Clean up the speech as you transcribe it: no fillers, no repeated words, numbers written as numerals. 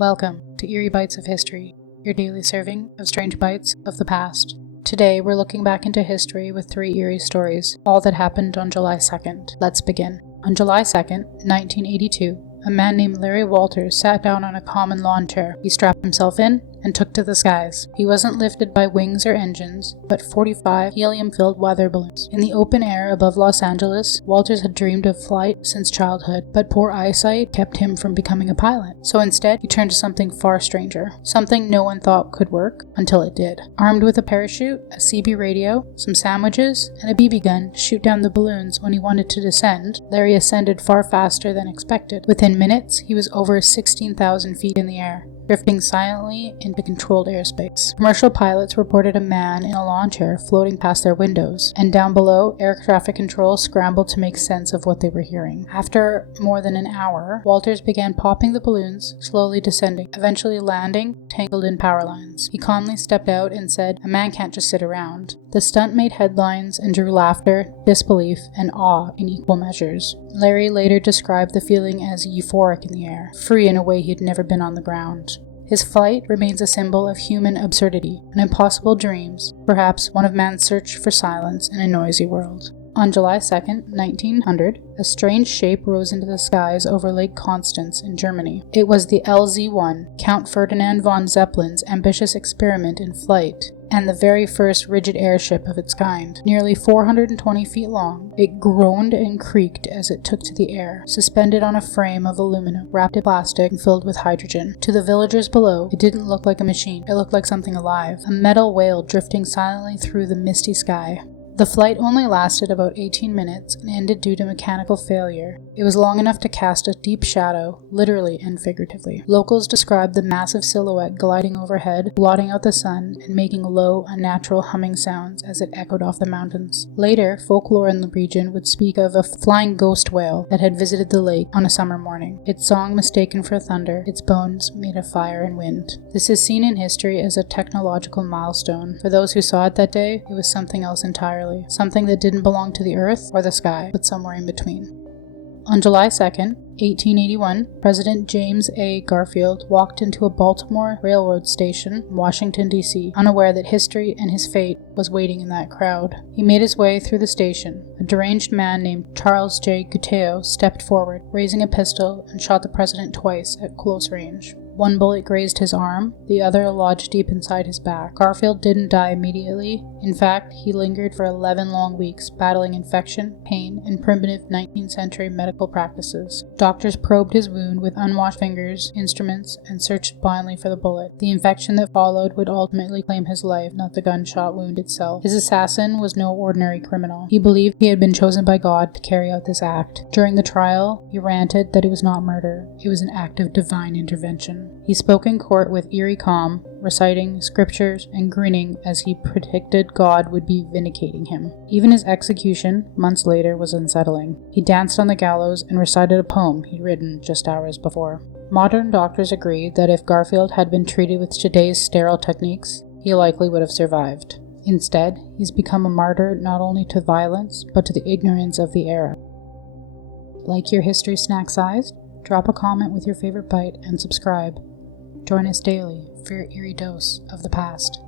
Welcome to Eerie Bites of History, your daily serving of strange bites of the past. Today, we're looking back into history with 3 eerie stories, all that happened on July 2nd. Let's begin. On July 2nd, 1982, a man named Larry Walters sat down on a common lawn chair. He strapped himself in and took to the skies. He wasn't lifted by wings or engines, but 45 helium-filled weather balloons. In the open air above Los Angeles, Walters had dreamed of flight since childhood, but poor eyesight kept him from becoming a pilot. So instead, he turned to something far stranger, something no one thought could work until it did. Armed with a parachute, a CB radio, some sandwiches, and a BB gun to shoot down the balloons when he wanted to descend, Larry ascended far faster than expected. Within minutes, he was over 16,000 feet in the air, drifting silently into controlled airspace. Commercial pilots reported a man in a lawn chair floating past their windows, and down below, air traffic control scrambled to make sense of what they were hearing. After more than an hour, Walters began popping the balloons, slowly descending, eventually landing, tangled in power lines. He calmly stepped out and said, "A man can't just sit around." The stunt made headlines and drew laughter, disbelief, and awe in equal measures. Larry later described the feeling as euphoric in the air, free in a way he'd never been on the ground. His flight remains a symbol of human absurdity and impossible dreams, perhaps one of man's search for silence in a noisy world. On July 2nd, 1900, a strange shape rose into the skies over Lake Constance in Germany. It was the LZ-1, Count Ferdinand von Zeppelin's ambitious experiment in flight, and the very first rigid airship of its kind. Nearly 420 feet long, it groaned and creaked as it took to the air, suspended on a frame of aluminum, wrapped in plastic and filled with hydrogen. To the villagers below, it didn't look like a machine, it looked like something alive, a metal whale drifting silently through the misty sky. The flight only lasted about 18 minutes and ended due to mechanical failure. It was long enough to cast a deep shadow, literally and figuratively. Locals described the massive silhouette gliding overhead, blotting out the sun and making low, unnatural humming sounds as it echoed off the mountains. Later, folklore in the region would speak of a flying ghost whale that had visited the lake on a summer morning, its song mistaken for thunder, its bones made of fire and wind. This is seen in history as a technological milestone. For those who saw it that day, it was something else entirely. Something that didn't belong to the earth or the sky, but somewhere in between. On July 2nd, 1881, President James A. Garfield walked into a Baltimore railroad station in Washington, D.C., unaware that history and his fate was waiting in that crowd. He made his way through the station. A deranged man named Charles J. Guteo stepped forward, raising a pistol, and shot the president twice at close range. One bullet grazed his arm, the other lodged deep inside his back. Garfield didn't die immediately. In fact, he lingered for 11 long weeks, battling infection, pain, and primitive 19th century medical practices. Doctors probed his wound with unwashed fingers, instruments, and searched blindly for the bullet. The infection that followed would ultimately claim his life, not the gunshot wound itself. His assassin was no ordinary criminal. He believed he had been chosen by God to carry out this act. During the trial, he ranted that it was not murder, it was an act of divine intervention. He spoke in court with eerie calm, reciting scriptures and grinning as he predicted God would be vindicating him. Even his execution, months later, was unsettling. He danced on the gallows and recited a poem he'd written just hours before. Modern doctors agree that if Garfield had been treated with today's sterile techniques, he likely would have survived. Instead, he's become a martyr not only to violence, but to the ignorance of the era. Like your history snack sized? Drop a comment with your favorite bite and subscribe. Join us daily for your eerie dose of the past.